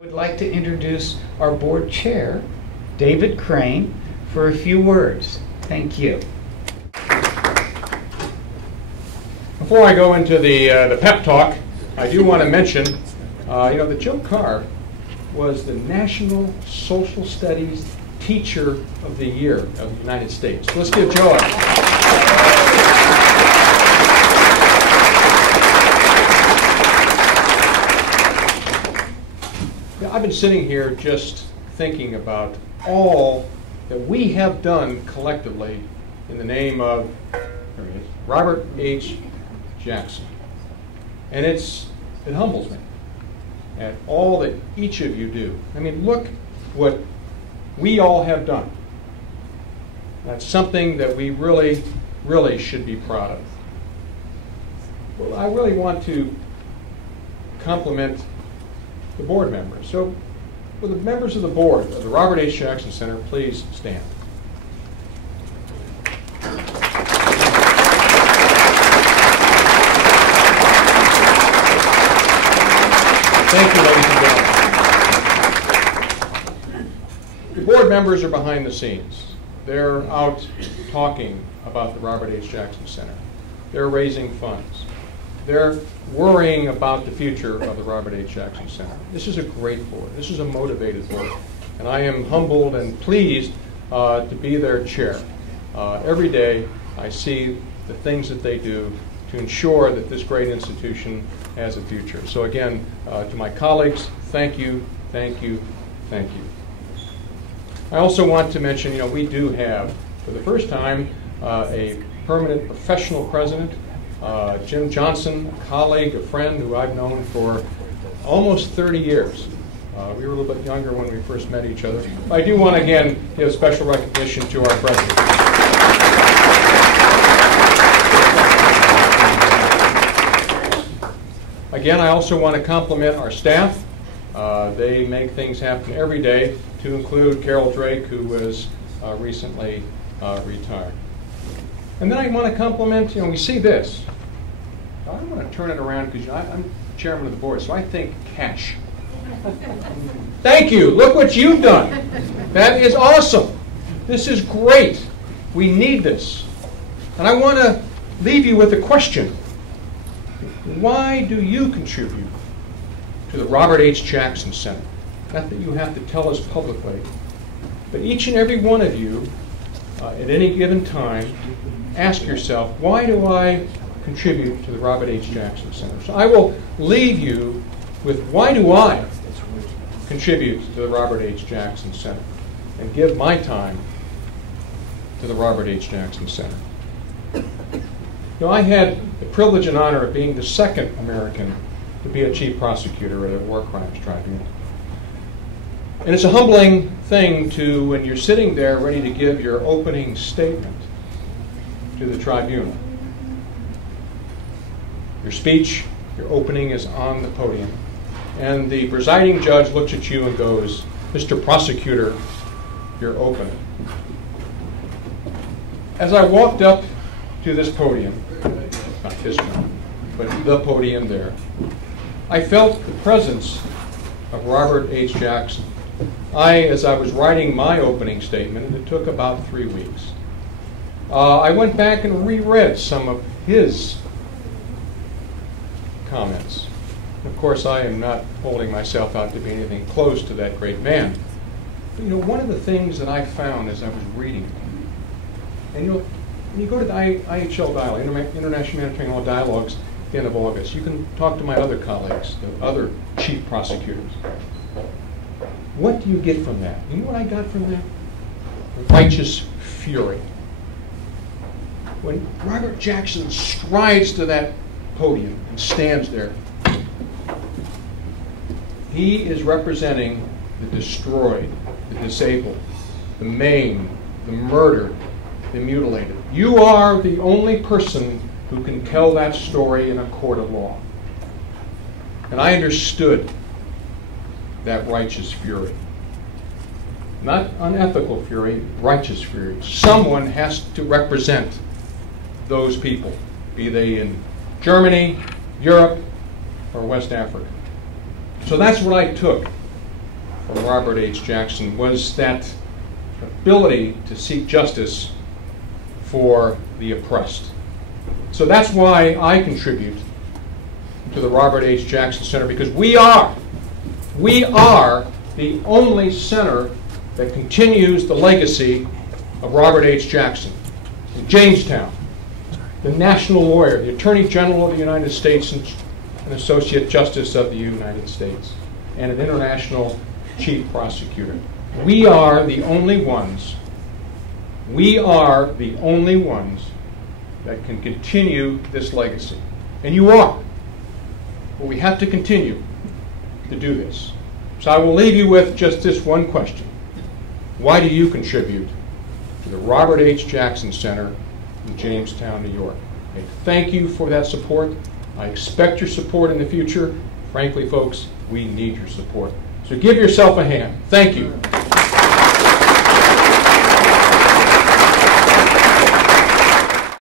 I would like to introduce our board chair, David Crane, for a few words. Thank you. Before I go into the pep talk, I do want to mention, that Joe Carr was the National Social Studies Teacher of the Year of the United States. So let's give Joe I've been sitting here just thinking about all that we have done collectively in the name of Robert H. Jackson. And it humbles me at all that each of you do. I mean, look what we all have done. That's something that we really, really should be proud of. Well, I really want to compliment the board members. So, will the members of the board of the Robert H. Jackson Center please stand? Thank you, ladies and gentlemen. The board members are behind the scenes. They're out talking about the Robert H. Jackson Center. They're raising funds. They're worrying about the future of the Robert H. Jackson Center. This is a great board. This is a motivated board. And I am humbled and pleased to be their chair. Every day I see the things that they do to ensure that this great institution has a future. So again, to my colleagues, thank you, thank you, thank you. I also want to mention, we do have, for the first time, a permanent professional president. Jim Johnson, a colleague, a friend who I've known for almost 30 years. We were a little bit younger when we first met each other. I do want to again give special recognition to our president. Again, I also want to compliment our staff. They make things happen every day, to include Carol Drake, who was recently retired. And then I want to compliment, we see this. I want to turn it around because I'm chairman of the board, so I think cash. Thank you. Look what you've done. That is awesome. This is great. We need this. And I want to leave you with a question. Why do you contribute to the Robert H. Jackson Center? Not that you have to tell us publicly, but each and every one of you, at any given time, ask yourself, why do I contribute to the Robert H. Jackson Center? So I will leave you with, why do I contribute to the Robert H. Jackson Center and give my time to the Robert H. Jackson Center? I had the privilege and honor of being the second American to be a chief prosecutor at a war crimes tribunal. And it's a humbling thing to, when you're sitting there ready to give your opening statement to the tribunal. Your speech, your opening is on the podium, and the presiding judge looks at you and goes, "Mr. Prosecutor, you're opening." As I walked up to this podium, not this one, but the podium there, I felt the presence of Robert H. Jackson. As I was writing my opening statement, and it took about 3 weeks, I went back and reread some of his comments. Of course, I am not holding myself out to be anything close to that great man. But one of the things that I found as I was reading, and when you go to the IHL Dialogue, International Humanitarian Law Dialogues, at the end of August, you can talk to my other colleagues, the other chief prosecutors. What do you get from that? You know what I got from that? Righteous fury. When Robert Jackson strides to that podium and stands there, he is representing the destroyed, the disabled, the maimed, the murdered, the mutilated. You are the only person who can tell that story in a court of law. And I understood that righteous fury. Not unethical fury, righteous fury. Someone has to represent those people, be they in Germany, Europe, or West Africa. So that's what I took from Robert H. Jackson was that ability to seek justice for the oppressed. So that's why I contribute to the Robert H. Jackson Center, because we are the only center that continues the legacy of Robert H. Jackson. In Jamestown, the national lawyer, the Attorney General of the United States, and an Associate Justice of the United States, and an international chief prosecutor. We are the only ones that can continue this legacy. And you are. But we have to continue to do this. So I will leave you with just this one question. Why do you contribute to the Robert H. Jackson Center in Jamestown, New York? And thank you for that support. I expect your support in the future. Frankly, folks, we need your support. So give yourself a hand. Thank you.